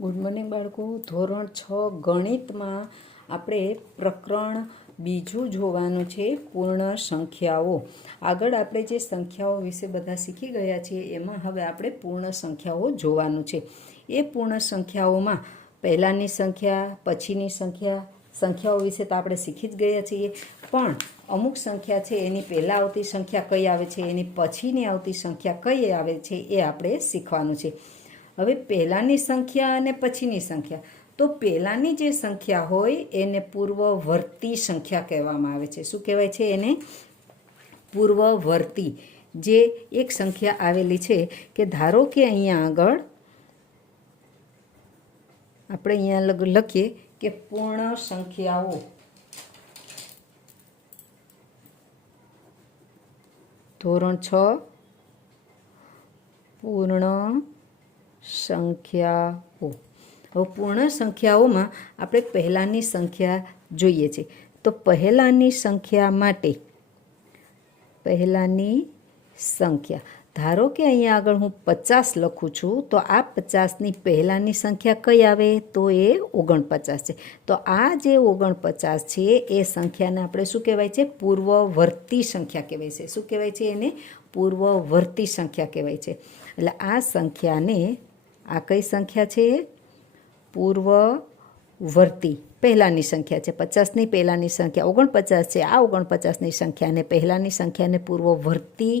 Good morning બાળકો. ધોરણ 6 ગણિતમાં આપણે પ્રકરણ બીજું જોવાનું છે, પૂર્ણ સંખ્યાઓ. આગળ આપણે જે સંખ્યાઓ વિશે બધા શીખી ગયા છીએ એમાં હવે આપણે પૂર્ણ સંખ્યાઓ જોવાનું છે. એ પૂર્ણ સંખ્યાઓમાં પહેલાંની સંખ્યા, પછીની સંખ્યાઓ વિશે તો આપણે શીખી જ ગયા છીએ, પણ અમુક સંખ્યા છે એની પહેલાં આવતી સંખ્યા કઈ આવે છે, એની પછીની આવતી સંખ્યા કઈ આવે છે એ આપણે શીખવાનું છે. હવે પહેલાંની સંખ્યા અને પછીની સંખ્યા, તો પહેલાંની જે સંખ્યા હોય એને પૂર્વવર્તી સંખ્યા કહેવામાં આવે છે. શું કહેવાય છે એને? પૂર્વવર્તી. જે એક સંખ્યા આવેલી છે કે ધારો કે અહીંયા આગળ આપણે અહીંયા લખીએ કે પૂર્ણ સંખ્યાઓ. ધોરણ 6 પૂર્ણ સંખ્યાઓ. હવે પૂર્ણ સંખ્યાઓમાં આપણે પહેલાંની સંખ્યા જોઈએ છે. તો પહેલાંની સંખ્યા માટે પહેલાંની સંખ્યા, ધારો કે અહીંયા આગળ હું 50 લખું છું, તો આ 50ની પહેલાંની સંખ્યા કઈ આવે? તો એ 49 છે. તો આ જે 49 છે એ સંખ્યાને આપણે શું કહેવાય છે? પૂર્વવર્તી સંખ્યા કહેવાય છે. શું કહેવાય છે એને? પૂર્વવર્તી સંખ્યા કહેવાય છે. એટલે આ સંખ્યાને, આ કઈ સંખ્યા છે? પૂર્વવર્તી. પહેલાંની સંખ્યા છે. 50ની પહેલાંની સંખ્યા 49 છે. આ 49ની સંખ્યાને, પહેલાંની સંખ્યાને પૂર્વવર્તી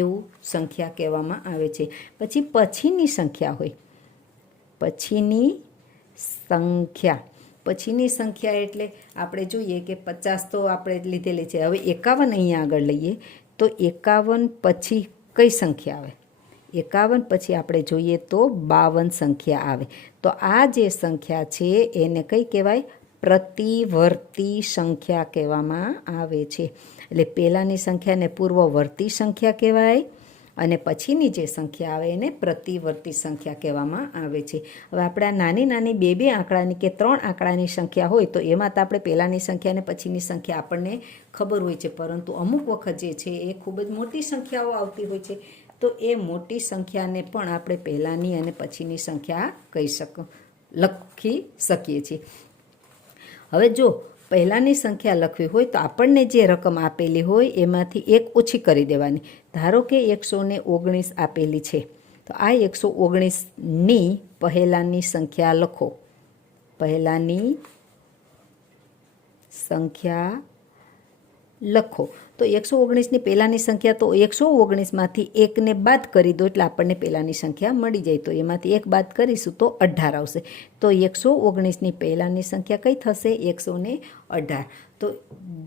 એવું સંખ્યા કહેવામાં આવે છે. પછી પછીની સંખ્યા હોય, પછીની સંખ્યા. પછીની સંખ્યા એટલે આપણે જોઈએ કે 50 તો આપણે લીધેલી છે. હવે 51 અહીંયા આગળ લઈએ તો 51 પછી કઈ સંખ્યા આવે? 51 પછી આપણે જોઈએ તો 52 સંખ્યા આવે. તો આ જે સંખ્યા છે એને કઈ કહેવાય? પ્રતિવર્તી સંખ્યા કહેવામાં આવે છે. એટલે પહેલાંની સંખ્યાને પૂર્વવર્તી સંખ્યા કહેવાય અને પછીની જે સંખ્યા આવે એને પ્રતિવર્તી સંખ્યા કહેવામાં આવે છે. હવે આપણે આ નાની નાની બે આંકડાની કે 3 આંકડાની સંખ્યા હોય તો એમાં તો આપણે પહેલાંની સંખ્યા અને પછીની સંખ્યા આપણને ખબર હોય છે, પરંતુ અમુક વખત જે છે એ ખૂબ જ મોટી સંખ્યાઓ આવતી હોય છે. તો એ મોટી સંખ્યાને પણ આપણે પહેલાંની અને પછીની સંખ્યા લખી શકીએ છીએ. હવે જો પહેલાંની સંખ્યા લખવી હોય તો આપણને જે રકમ આપેલી હોય એમાંથી એક ઓછી કરી દેવાની. ધારો કે 119 આપેલી છે, તો આ 119ની પહેલાંની સંખ્યા લખો. પહેલાંની સંખ્યા લખો. તો 119ની પહેલાંની સંખ્યા, તો 119માંથી એકને બાદ કરી દો એટલે આપણને પહેલાંની સંખ્યા મળી જાય. તો એમાંથી એક બાદ કરીશું તો 18 આવશે. તો 119ની પહેલાંની સંખ્યા કઈ થશે? 118. તો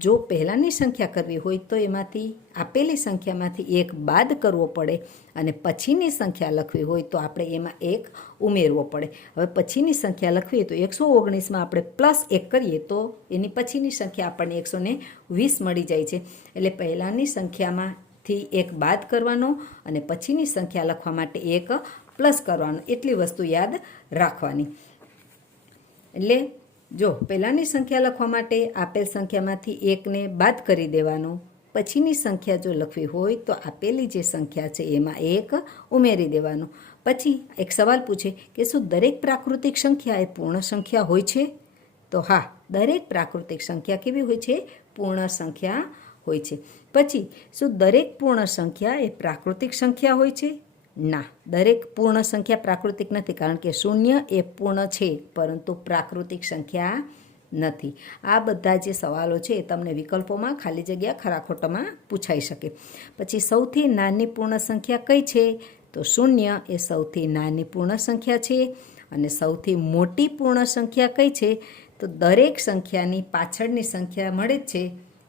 જો પહેલાંની સંખ્યા કરવી હોય તો એમાંથી આપેલી સંખ્યામાંથી એક બાદ કરવો પડે અને પછીની સંખ્યા લખવી હોય તો આપણે એમાં એક ઉમેરવો પડે. હવે પછીની સંખ્યા લખવી તો 119માં આપણે +1 કરીએ તો એની પછીની સંખ્યા આપણને 120 મળી જાય છે. એટલે પહેલાંની સંખ્યામાંથી એક બાદ કરવાનો અને પછીની સંખ્યા લખવા માટે એક પ્લસ કરવાનો, એટલી વસ્તુ યાદ રાખવાની. એટલે જો પહેલાંની સંખ્યા લખવા માટે આપેલ સંખ્યામાંથી એકને બાદ કરી દેવાનો, પછીની સંખ્યા જો લખવી હોય તો આપેલી જે સંખ્યા છે એમાં એક ઉમેરી દેવાનો. પછી એક સવાલ પૂછે કે શું દરેક પ્રાકૃતિક સંખ્યા એ પૂર્ણ સંખ્યા હોય છે? તો હા, દરેક પ્રાકૃતિક સંખ્યા કેવી હોય છે? પૂર્ણ સંખ્યા હોય છે. પછી શું દરેક પૂર્ણ સંખ્યા એ પ્રાકૃતિક સંખ્યા હોય છે? ના, દરેક પૂર્ણ સંખ્યા પ્રાકૃતિક નથી, કારણ કે 0 એ પૂર્ણ છે પરંતુ પ્રાકૃતિક સંખ્યા નથી. આ બધા જે સવાલો છે એ તમને વિકલ્પોમાં ખાલી જગ્યા ખરા ખોટામાં પૂછાઈ શકે. પછી સૌથી નાની પૂર્ણ સંખ્યા કઈ છે? તો 0 એ સૌથી નાની પૂર્ણ સંખ્યા છે. અને સૌથી મોટી પૂર્ણ સંખ્યા કઈ છે? તો દરેક સંખ્યાની પાછળની સંખ્યા મળે જ છે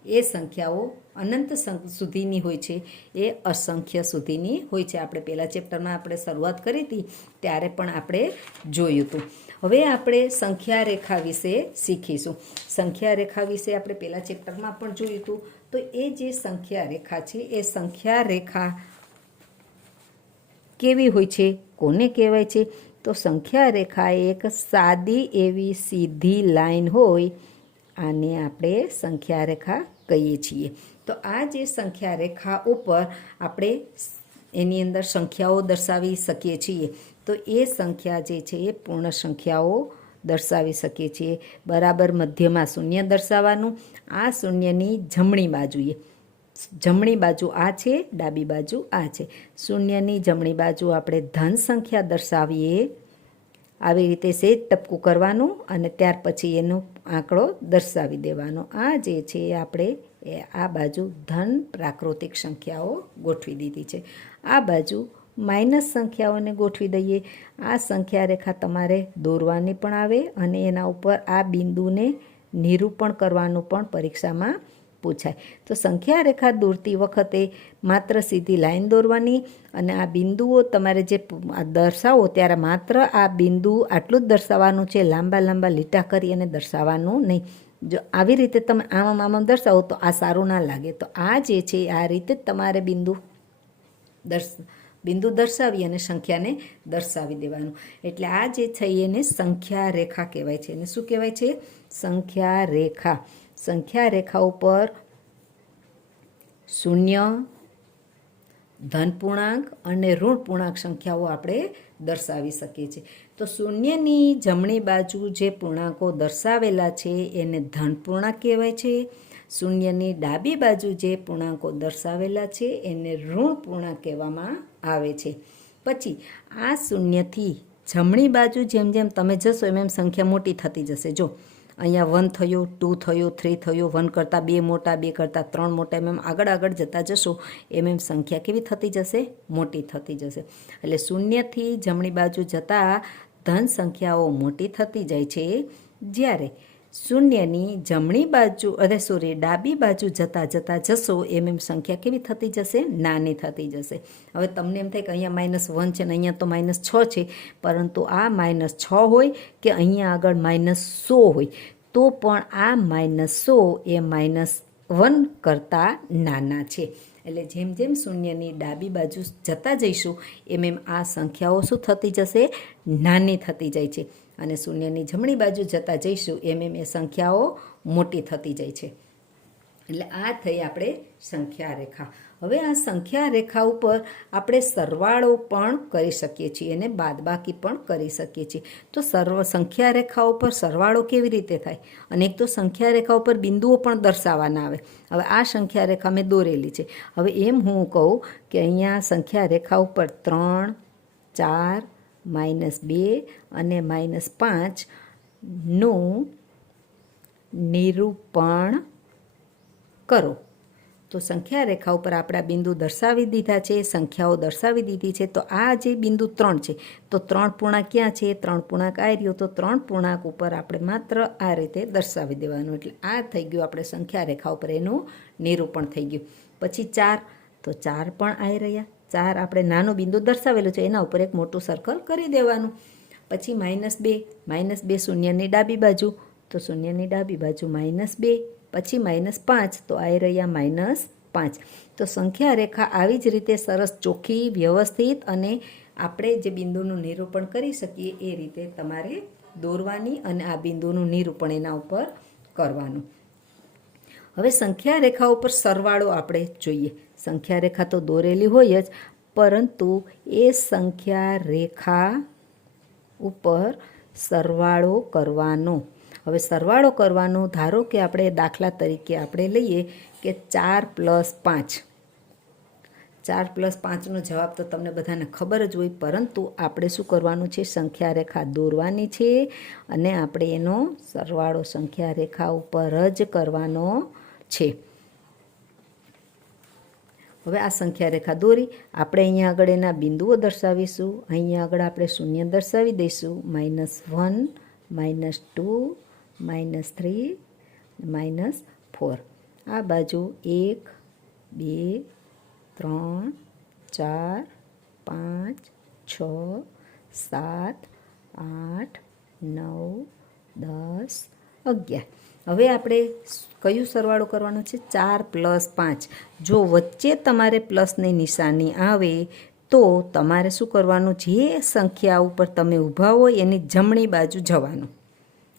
એ સંખ્યાઓ અનંત સુધીની હોય છે, એ અસંખ્ય સુધીની હોય છે. આપણે પહેલા ચેપ્ટરમાં આપણે શરૂઆત કરી હતી ત્યારે પણ આપણે જોયું હતું. હવે આપણે સંખ્યા રેખા વિશે શીખીશું. સંખ્યા રેખા વિશે આપણે પહેલા ચેપ્ટરમાં પણ જોયું હતું. તો એ જે સંખ્યા રેખા છે એ સંખ્યા રેખા કેવી હોય છે? કોને કહેવાય છે? તો સંખ્યા રેખા એક સાદી એવી સીધી લાઈન હોય, આને આપણે સંખ્યા રેખા કહીએ છીએ. તો આ જે સંખ્યા રેખા ઉપર આપણે એની અંદર સંખ્યાઓ દર્શાવી શકીએ છીએ. તો એ સંખ્યા જે છે એ પૂર્ણ સંખ્યાઓ દર્શાવી શકીએ છીએ. બરાબર મધ્યમાં શૂન્ય દર્શાવવાનું. આ શૂન્યની જમણી બાજુએ, જમણી બાજુ આ છે, ડાબી બાજુ આ છે. શૂન્યની જમણી બાજુ આપણે ધન સંખ્યા દર્શાવીએ, આવી રીતે સેજ ટપકું કરવાનું અને ત્યાર પછી એનો આંકડો દર્શાવી દેવાનો. આ જે છે આપણે આ બાજુ ધન પ્રાકૃતિક સંખ્યાઓ ગોઠવી દીધી છે. આ બાજુ માઇનસ સંખ્યાઓને ગોઠવી દઈએ. આ સંખ્યા રેખા તમારે દોરવાની પણ આવે અને એના ઉપર આ બિંદુને નિરૂપણ કરવાનું પણ પરીક્ષામાં પૂછાય. તો સંખ્યા રેખા દોરતી વખતે માત્ર સીધી લાઈન દોરવાની અને આ બિંદુઓ તમારે જે દર્શાવો ત્યારે માત્ર આ બિંદુ આટલું જ દર્શાવવાનું છે, લાંબા લાંબા લીટા કરી અને દર્શાવવાનું નહીં. જો આવી રીતે તમે આમ દર્શાવો તો આ સારું ના લાગે. તો આ જે છે આ રીતે જ તમારે બિંદુ દર્શાવી અને સંખ્યાને દર્શાવી દેવાનું. એટલે આ જે છે એને સંખ્યા રેખા કહેવાય છે. એને શું કહેવાય છે? સંખ્યા રેખા. સંખ્યા રેખા ઉપર શૂન્ય, ધન પૂર્ણાંક અને ઋણ પૂર્ણાંક સંખ્યાઓ આપણે દર્શાવી શકીએ છીએ. તો શૂન્યની જમણી બાજુ જે પૂર્ણાંકો દર્શાવેલા છે એને ધન પૂર્ણાંક કહેવાય છે. શૂન્યની ડાબી બાજુ જે પૂર્ણાંકો દર્શાવેલા છે એને ઋણ પૂર્ણાંક કહેવામાં આવે છે. પછી આ શૂન્યથી જમણી બાજુ જેમ જેમ તમે જશો એમ એમ સંખ્યા મોટી થતી જશે. જો અહીંયા 1 થયું, 2 થયું, 3 થયું, 1 કરતાં 2 મોટા, 2 કરતાં 3 મોટા, એમ આગળ આગળ જતા જશો એમ સંખ્યા કેવી થતી જશે? મોટી થતી જશે. એટલે શૂન્યથી જમણી બાજુ જતાં ધન સંખ્યાઓ મોટી થતી જાય છે, જ્યારે શૂન્યની જમણી બાજુ ડાબી બાજુ જતાં જશો એમ સંખ્યા કેવી થતી જશે? નાની થતી જશે. હવે તમને એમ થાય કે અહીંયા -1 છે ને અહીંયા તો -6 છે, પરંતુ આ -6 હોય કે અહીંયા આગળ -100 હોય તો પણ આ -100 એ -1 કરતાં નાના છે. એટલે જેમ જેમ શૂન્યની ડાબી બાજુ જતા જઈશું એમ આ સંખ્યાઓ શું થતી જશે? નાની થતી જાય છે. અને શૂન્યની જમણી બાજુ જતા જઈશું એમ એ સંખ્યાઓ મોટી થતી જાય છે. એટલે આ થઈ આપણે સંખ્યા રેખા. હવે આ સંખ્યા રેખા ઉપર આપણે સરવાળો પણ કરી શકીએ છીએ અને બાદબાકી પણ કરી શકીએ છીએ. તો સંખ્યા રેખા ઉપર સરવાળો કેવી રીતે થાય? અને એક તો સંખ્યા રેખા ઉપર બિંદુઓ પણ દર્શાવવાના આવે. હવે આ સંખ્યા રેખા મેં દોરેલી છે. હવે એમ હું કહું કે અહીંયા સંખ્યા રેખા ઉપર 3, 4, -2 અને -5 નું નિરૂપણ કરો. તો સંખ્યા રેખા ઉપર આપણા બિંદુ દર્શાવી દીધા છે, સંખ્યાઓ દર્શાવી દીધી છે. તો આ જે બિંદુ 3 છે તો 3 પૂર્ણાંક ક્યાં છે? 3 પૂર્ણાંક આ રહ્યો. તો 3 પૂર્ણાંક ઉપર આપણે માત્ર આ રીતે દર્શાવી દેવાનું. એટલે આ થઈ ગયું આપણે સંખ્યા રેખા ઉપર એનું નિરૂપણ થઈ ગયું. પછી 4, તો 4 પણ આવી રહ્યા. 4 આપણે નાનું બિંદુ દર્શાવેલું છે એના ઉપર એક મોટું સર્કલ કરી દેવાનું. પછી -2 શૂન્યની ડાબી બાજુ, તો શૂન્યની ડાબી બાજુ -2. પછી -5, તો આવી રહ્યા -5. તો સંખ્યા રેખા આવી જ રીતે સરસ ચોખ્ખી, વ્યવસ્થિત અને આપણે જે બિંદુનું નિરૂપણ કરી શકીએ એ રીતે તમારે દોરવાની અને આ બિંદુનું નિરૂપણ એના ઉપર કરવાનું. હવે સંખ્યા રેખા ઉપર સરવાળો આપણે જોઈએ. સંખ્યા રેખા તો દોરેલી હોય જ, પરંતુ એ સંખ્યા રેખા ઉપર સરવાળો કરવાનો. હવે સરવાળો કરવાનો, ધારો કે આપણે દાખલા તરીકે આપણે લઈએ કે 4 + 5. 4 + 5નો જવાબ તો તમને બધાને ખબર જ હોય, પરંતુ આપણે શું કરવાનું છે? સંખ્યા રેખા દોરવાની છે અને આપણે એનો સરવાળો સંખ્યા રેખા ઉપર જ કરવાનો છે. હવે આ સંખ્યા રેખા દોરી આપણે અહીંયા આગળ એના બિંદુઓ દર્શાવીશું. અહીંયા આગળ આપણે શૂન્ય દર્શાવી દઈશું. -1, -2, -3, -4. આ બાજુ 1, 2, 3, 4, 5, 6, 7, 8, 9, 10, 11. હવે આપણે કયું સરવાળો કરવાનો છે? 4 + 5. જો વચ્ચે તમારે પ્લસની નિશાની આવે તો તમારે શું કરવાનું? જે સંખ્યા ઉપર તમે ઊભા હોય એની જમણી બાજુ જવાનું,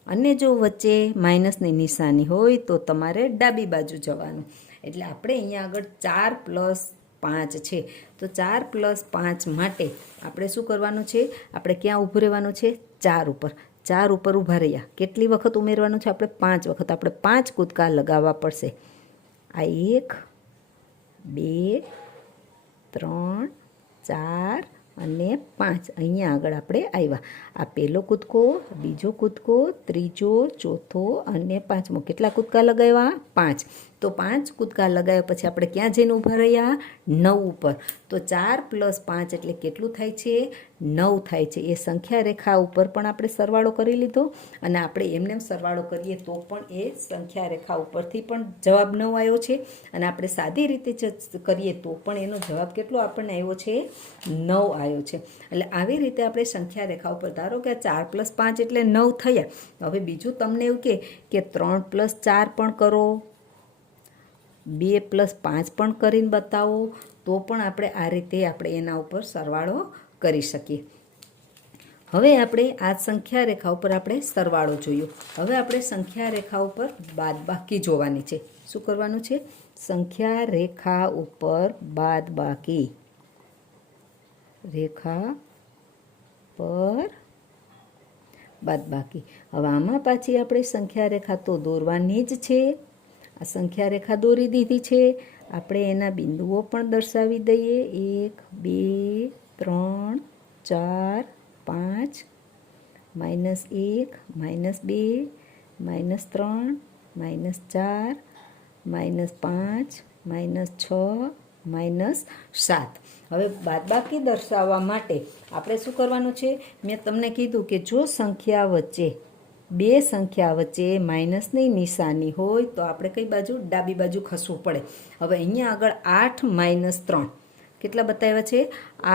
અને જો વચ્ચે માઇનસની નિશાની હોય તો તમારે ડાબી બાજુ જવાનું. એટલે આપણે અહીંયા આગળ 4 + 5 છે. તો 4 + 5 માટે આપણે શું કરવાનું છે? આપણે ક્યાં ઊભું રહેવાનું છે? 4 ઉપર. 4 ઉપર ઊભા રહ્યા. કેટલી વખત ઉમેરવાનું છે? આપણે 5 વખત. આપણે 5 કૂદકા લગાવવા પડશે. આ 1 2 3 4 અને 5. અહીંયા આગળ આપણે આવ્યા. આ પહેલો કૂદકો, બીજો કૂદકો, ત્રીજો, ચોથો અને પાંચમો. કેટલા કૂદકા લગાવ્યા? 5. તો 5 કૂદકા લગાવ્યા પછી આપણે ક્યાં જઈને ઊભા રહ્યા? 9 ઉપર. તો 4 + 5 એટલે કેટલું થાય છે? 9 થાય છે. એ સંખ્યા રેખા ઉપર પણ આપણે સરવાળો કરી લીધો અને આપણે એમને સરવાળો કરીએ તો પણ એ સંખ્યા રેખા ઉપરથી પણ જવાબ 9 આવ્યો છે અને આપણે સાદી રીતે કરીએ તો પણ એનો જવાબ કેટલો આપણને આવ્યો છે? 9 આવ્યો છે. એટલે આવી રીતે આપણે સંખ્યા રેખા ઉપર ધારો કે 4 + 5 એટલે 9 થયા. હવે બીજું તમને એવું કે 3 + 4 પણ કરો, 2 + 5 પણ કરીને બતાવો, તો પણ આપણે આ રીતે આપણે એના ઉપર સરવાળો કરી શકીએ. હવે આપણે આ સંખ્યા રેખા ઉપર આપણે સરવાળો જોયો. હવે આપણે સંખ્યા રેખા ઉપર બાદબાકી જોવાની છે. શું કરવાનું છે? સંખ્યા રેખા ઉપર બાદબાકી. રેખા પર બાદબાકી. હવે આમાં પાછી આપણે સંખ્યા રેખા તો દોરવાની જ છે. આ સંખ્યા રેખા દોરી દીધી છે. આપણે એના બિંદુઓ પણ દર્શાવી દઈએ. 1 2 3 4 5 -1 -2 -3 -4 -5 -6 -7. હવે બાદબાકી દર્શાવવા માટે આપણે શું કરવાનું છે? મેં તમને કીધું કે જો સંખ્યા વચ્ચે બે સંખ્યા વચ્ચે માઇનસની નિશાની હોય તો આપણે કઈ બાજુ? ડાબી બાજુ ખસવું પડે. હવે અહીંયા આગળ 8 - 3 કેટલા બતાવ્યા છે?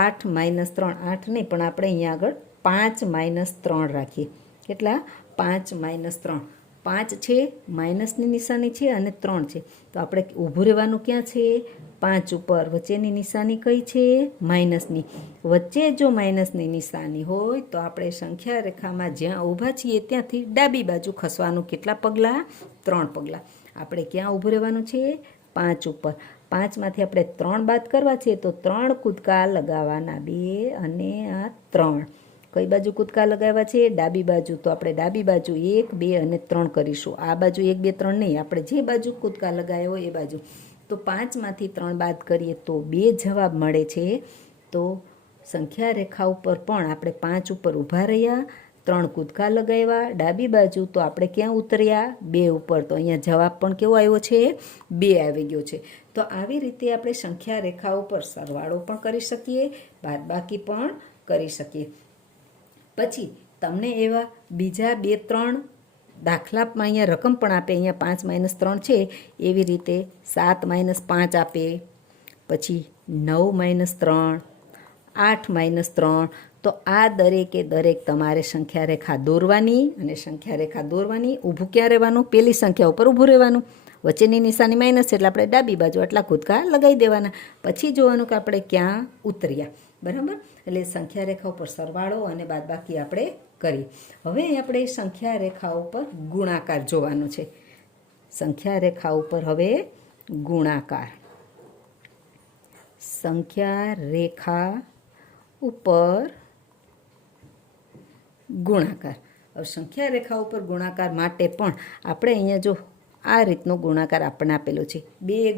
8 - 3. 8 નહીં પણ આપણે અહીંયા આગળ 5 - 3 રાખીએ. કેટલા? 5 - 3. 5 છે, માઇનસની નિશાની છે અને 3 છે. તો આપણે ઊભું રહેવાનું ક્યાં છે? 5 ઉપર. વચ્ચેની નિશાની કઈ છે? માઇનસની. વચ્ચે જો માઇનસની નિશાની હોય તો આપણે સંખ્યા રેખામાં જ્યાં ઊભા છીએ ત્યાંથી ડાબી બાજુ ખસવાનું. કેટલા પગલાં? 3 પગલાં. આપણે ક્યાં ઊભું રહેવાનું છે? 5 ઉપર. 5માંથી આપણે 3 બાદ કરવા છે તો 3 કૂદકા લગાવવાના. 2 અને આ 3. કઈ બાજુ કૂદકા લગાવ્યા છે? ડાબી બાજુ. તો આપણે ડાબી બાજુ 1 2 અને 3 કરીશું. આ બાજુ 1 2 3 નહીં, આપણે જે બાજુ કૂદકા લગાવ્યા હોય એ બાજુ. તો 5માંથી 3 બાદ કરીએ તો 2 જવાબ મળે છે. તો સંખ્યા રેખા ઉપર પણ આપણે 5 ઉપર ઊભા રહ્યા, 3 કૂદકા લગાવ્યા ડાબી બાજુ. તો આપણે ક્યાં ઉતર્યા? 2 ઉપર. તો અહીંયા જવાબ પણ કેવો આવ્યો છે? 2 આવી ગયો છે. તો આવી રીતે આપણે સંખ્યા રેખા ઉપર સરવાળો પણ કરી શકીએ, બાદબાકી પણ કરી શકીએ. પછી તમને એવા બીજા 2 3 દાખલામાં અહીંયા રકમ પણ આપે. અહીંયા 5 - 3 છે, એવી રીતે 7 - 5 આપે, પછી 9 - 3, 8 - 3. તો આ દરેકે દરેક તમારે સંખ્યા રેખા દોરવાની અને સંખ્યા રેખા દોરવાની. ઊભું ક્યાં રહેવાનું? પેલી સંખ્યા ઉપર ઊભું રહેવાનું. વચ્ચેની નિશાની માઇનસ છે એટલે આપણે ડાબી બાજુ આટલા કૂદકા લગાવી દેવાના. પછી જોવાનું કે આપણે ક્યાં ઉતર્યા. બરાબર? એટલે સંખ્યા રેખા ઉપર સરવાળો અને બાદબાકી આપણે કરી. હવે આપણે સંખ્યા રેખા ઉપર ગુણાકાર જોવાનો છે. સંખ્યા રેખા ઉપર હવે ગુણાકાર. સંખ્યા રેખા ઉપર ગુણાકાર. હવે સંખ્યા રેખા ઉપર ગુણાકાર માટે પણ આપણે અહીંયા જો આ રીતનો ગુણાકાર આપણને આપેલો છે 2 ×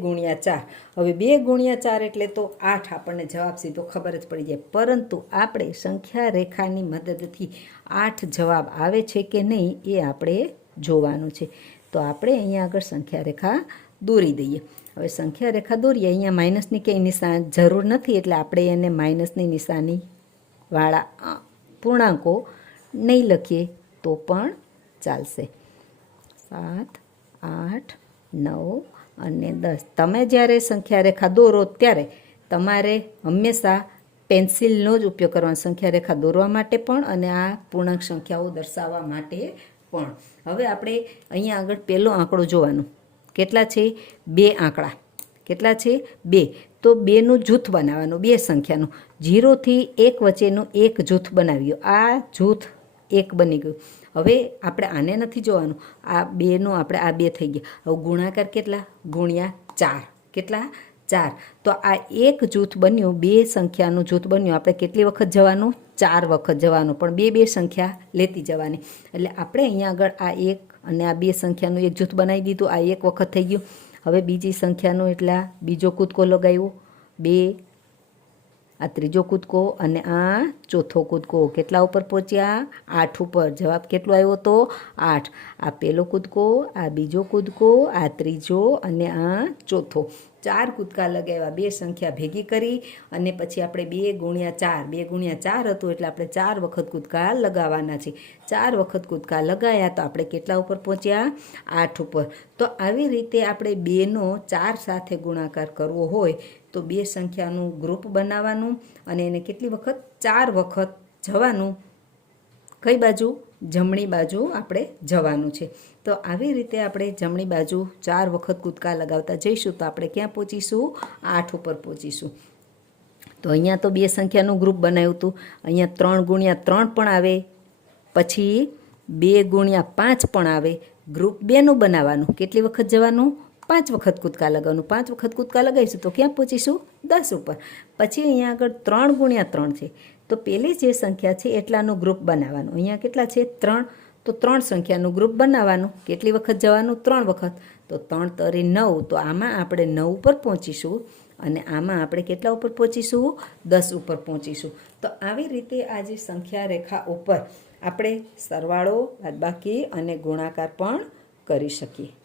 4. હવે 2 × 4 એટલે તો 8 આપણને જવાબ સીધો ખબર જ પડી જાય. પરંતુ આપણે સંખ્યા રેખાની મદદથી 8 જવાબ આવે છે કે નહીં એ આપણે જોવાનું છે. તો આપણે અહીંયા આગળ સંખ્યા રેખા દોરી દઈએ. હવે સંખ્યા રેખા દોરીએ. અહીંયા માઇનસની ક્યાંય નિશાન જરૂર નથી એટલે આપણે એને માઇનસની નિશાનીવાળા પૂર્ણાંકો નહીં લખીએ તો પણ ચાલશે. 7 8 9 અને 10. તમે જ્યારે સંખ્યા રેખા દોરો ત્યારે તમારે હંમેશા પેન્સિલનો જ ઉપયોગ કરવાનો, સંખ્યા રેખા દોરવા માટે પણ અને આ પૂર્ણાંક સંખ્યાઓ દર્શાવવા માટે પણ. હવે આપણે અહીંયા આગળ પહેલો આંકડો જોવાનો. કેટલા છે? 2 આંકડા. કેટલા છે? 2. તો 2નું જૂથ બનાવવાનું, 2 સંખ્યાનું. 0 થી 1 વચ્ચેનું એક જૂથ બનાવ્યું. આ જૂથ 1 બની ગયું. હવે આપણે આને નથી જોવાનું. આ 2નું આપણે આ 2 થઈ ગયા. હવે ગુણાકાર કેટલા? × 4. કેટલા? 4. તો આ એક જૂથ બન્યું, બે સંખ્યાનું જૂથ બન્યું. આપણે કેટલી વખત જવાનું? 4 વખત જવાનું, પણ બે સંખ્યા લેતી જવાની. એટલે આપણે અહીંયા આગળ આ એક અને આ બે સંખ્યાનું એક જૂથ બનાવી દીધું. આ એક વખત થઈ ગયું. હવે બીજી સંખ્યાનો એટલે બીજો કૂદકો લગાવ્યો, 2, આ ત્રીજો કૂદકો અને આ ચોથો કૂદકો. કેટલા ઉપર પહોંચ્યા? 8 ઉપર. જવાબ કેટલો આવ્યો તો? 8. આ પહેલો કૂદકો, આ બીજો કૂદકો, આ ત્રીજો અને આ ચોથો. 4 કૂદકા લગાવ્યા. બે સંખ્યા ભેગી કરી અને પછી આપણે 2 ગુણ્યા 4 હતું એટલે આપણે 4 વખત કૂદકા લગાવવાના છે. 4 વખત કૂદકા લગાવ્યા તો આપણે કેટલા ઉપર પહોંચ્યા? 8 ઉપર. તો આવી રીતે આપણે 2નો 4 સાથે ગુણાકાર કરવો હોય તો બે સંખ્યાનું ગ્રુપ બનાવવાનું અને એને કેટલી વખત? 4 વખત જવાનું. કઈ બાજુ? જમણી બાજુ આપણે જવાનું છે. તો આવી રીતે આપણે જમણી બાજુ 4 વખત કૂદકા લગાવતા જઈશું તો આપણે ક્યાં પહોંચીશું? 8 ઉપર પહોંચીશું. તો અહીંયા તો બે સંખ્યાનું ગ્રુપ બનાવ્યું હતું. અહીંયા 3 ગુણ્યા 3 પણ આવે, પછી 2 ગુણ્યા 5 પણ આવે. ગ્રુપ 2નું બનાવવાનું. કેટલી વખત જવાનું? 5 વખત કૂદકા લગાવવાનું. 5 વખત કૂદકા લગાવીશું તો ક્યાં પહોંચીશું? 10 ઉપર. પછી અહીંયા આગળ 3 ગુણ્યા 3 છે. તો પેલી જે સંખ્યા છે એટલાનું ગ્રુપ બનાવવાનું. અહીંયા કેટલા છે? 3. તો 3 સંખ્યાનું ગ્રુપ બનાવવાનું. કેટલી વખત જવાનું? 3 વખત. તો 3 તરી 9. તો આમાં આપણે 9 ઉપર પહોંચીશું અને આમાં આપણે કેટલા ઉપર પહોંચીશું? 10 ઉપર પહોંચીશું. તો આવી રીતે આ જે સંખ્યા રેખા ઉપર આપણે સરવાળો, બાદબાકી અને ગુણાકાર પણ કરી શકીએ.